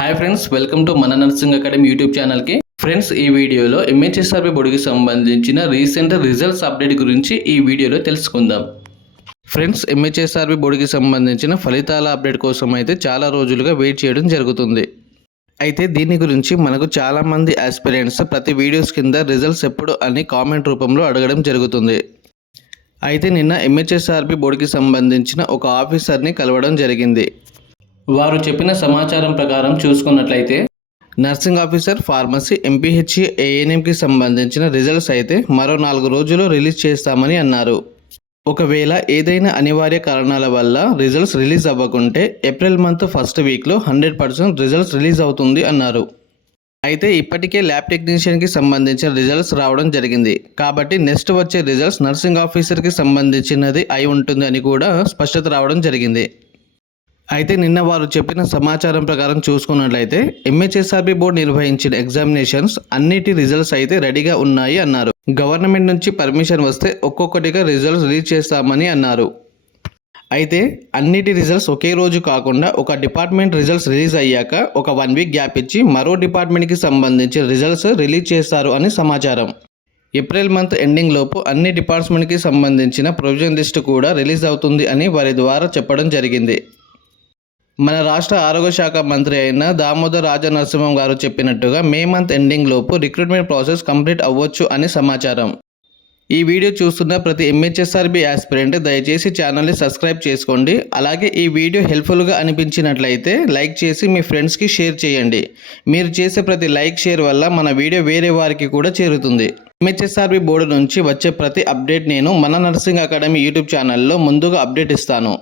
Hi friends welcome to మన nursing academy YouTube ఛానల్కి friends ఈ వీడియోలో ఎంహెచ్ఎస్ఆర్బి బోర్డుకి సంబంధించిన రీసెంట్ రిజల్ట్స్ అప్డేట్ గురించి ఈ వీడియోలో తెలుసుకుందాం. ఫ్రెండ్స్ ఎంహెచ్ఎస్ఆర్బి బోర్డుకి సంబంధించిన ఫలితాల అప్డేట్ కోసం అయితే చాలా రోజులుగా వెయిట్ చేయడం జరుగుతుంది. అయితే దీని గురించి మనకు చాలామంది ఆస్పిరెంట్స్ ప్రతి వీడియోస్ కింద రిజల్ట్స్ ఎప్పుడు అని కామెంట్ రూపంలో అడగడం జరుగుతుంది. అయితే నిన్న ఎంహెచ్ఎస్ఆర్బి బోర్డుకి సంబంధించిన ఒక ఆఫీసర్ని కలవడం జరిగింది. వారు చెప్పిన సమాచారం ప్రకారం చూసుకున్నట్లయితే నర్సింగ్ ఆఫీసర్ ఫార్మసీ ఎంపీహెచ్ఈ ఏఎన్ఎంకి సంబంధించిన రిజల్ట్స్ అయితే మరో నాలుగు రోజుల్లో రిలీజ్ చేస్తామని అన్నారు. ఒకవేళ ఏదైనా అనివార్య కారణాల వల్ల రిజల్ట్స్ రిలీజ్ అవ్వకుంటే ఏప్రిల్ మంత్ ఫస్ట్ వీక్లో హండ్రెడ్ పర్సెంట్ రిజల్ట్స్ రిలీజ్ అవుతుంది అన్నారు. అయితే ఇప్పటికే ల్యాబ్ టెక్నీషియన్కి సంబంధించిన రిజల్ట్స్ రావడం జరిగింది. కాబట్టి నెక్స్ట్ వచ్చే రిజల్ట్స్ నర్సింగ్ ఆఫీసర్కి సంబంధించినది అయి ఉంటుంది అని కూడా స్పష్టత రావడం జరిగింది. అయితే నిన్న వారు చెప్పిన సమాచారం ప్రకారం చూసుకున్నట్లయితే ఎంహెచ్ఎస్ఆర్బి బోర్డు నిర్వహించిన ఎగ్జామినేషన్స్ అన్నిటి రిజల్ట్స్ అయితే రెడీగా ఉన్నాయి అన్నారు. గవర్నమెంట్ నుంచి పర్మిషన్ వస్తే ఒక్కొక్కటిగా రిజల్ట్స్ రిలీజ్ చేస్తామని అన్నారు. అయితే అన్నిటి రిజల్ట్స్ ఒకే రోజు కాకుండా ఒక డిపార్ట్మెంట్ రిజల్ట్స్ రిలీజ్ అయ్యాక ఒక వన్ వీక్ గ్యాప్ ఇచ్చి మరో డిపార్ట్మెంట్కి సంబంధించిన రిజల్ట్స్ రిలీజ్ చేస్తారు అని సమాచారం. ఏప్రిల్ మంత్ ఎండింగ్ లోపు అన్ని డిపార్ట్మెంట్కి సంబంధించిన ప్రొవిజన్ లిస్ట్ కూడా రిలీజ్ అవుతుంది అని వారి ద్వారా చెప్పడం జరిగింది. మన రాష్ట్ర ఆరోగ్య శాఖ మంత్రి అయిన దామోదర్ రాజనరసింహం గారు చెప్పినట్టుగా మే మంత్ ఎండింగ్ లోపు రిక్రూట్మెంట్ ప్రాసెస్ కంప్లీట్ అవ్వచ్చు అని సమాచారం. ఈ వీడియో చూస్తున్న ప్రతి ఎంహెచ్ఎస్ఆర్బి యాస్పిరెంట్ దయచేసి ఛానల్ని సబ్స్క్రైబ్ చేసుకోండి. అలాగే ఈ వీడియో హెల్ప్ఫుల్గా అనిపించినట్లయితే లైక్ చేసి మీ ఫ్రెండ్స్కి షేర్ చేయండి. మీరు చేసే ప్రతి లైక్ షేర్ వల్ల మన వీడియో వేరే వారికి కూడా చేరుతుంది. ఎంహెచ్ఎస్ఆర్బి బోర్డు నుంచి వచ్చే ప్రతి అప్డేట్ నేను మన నర్సింగ్ అకాడమీ యూట్యూబ్ ఛానల్లో ముందుగా అప్డేట్ ఇస్తాను.